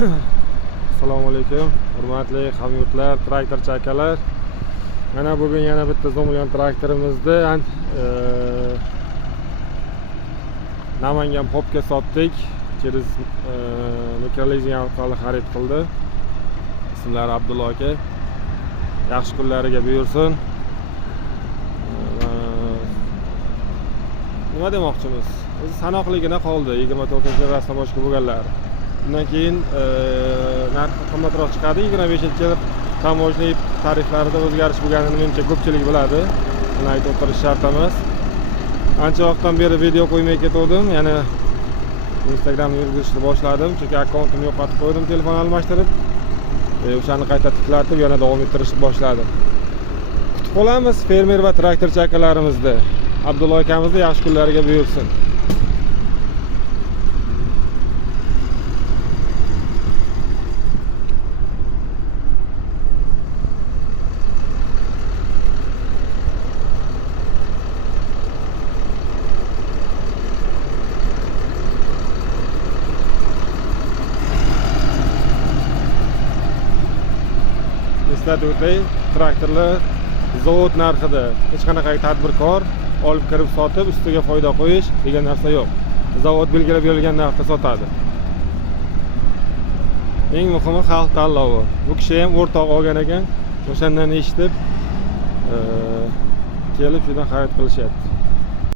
Assalomu alaykum, hurmatli hamyurtlar, traktorchi akalar. Mana bugun yana bitta Zo'milyon traktorimizni Namangan Popga sotdik. Через mikrolizing orqali xarid qildi. Ismlari Abdulla aka. Yaxshi kunlariga buyursin. Nima demoqchimiz? O'zi sanoqligina qoldi 24-yildan boshqa bo'lganlar. Bundan keyin narxi qimmatroq chiqadi. 25-yil tamoshniy tariflarida o'zgarish bo'lganini menimcha ko'pchilik biladi. Buni aytib o'tirish shart emas. Ancha vaqtdan beri video qo'ymay ketgandim. Yana Instagramni yurgizishni boshladim, chunki akkauntimni yo'qotib qo'ydim telefon almashtirib. O'shani qayta tiklatib, yana davom ettirishni boshladim. Kutib qolamiz fermer va traktorchi akalarimizni. Abdulla akamizni yaxshi kunlariga buyursin. Eslatib o'tay, traktorlar zavod narxida. Hech qanaqa tadbirkor olib kirib sotib, ustiga foyda qo'yish degan narsa yo'q. Zavod belgilab berilgan narxda sotadi. Eng muhimi xalq tanlovi. Bu kishi ham o'rtoq olgan ekan, o'shandan eshitib kelib shundan xarid qilishyapti.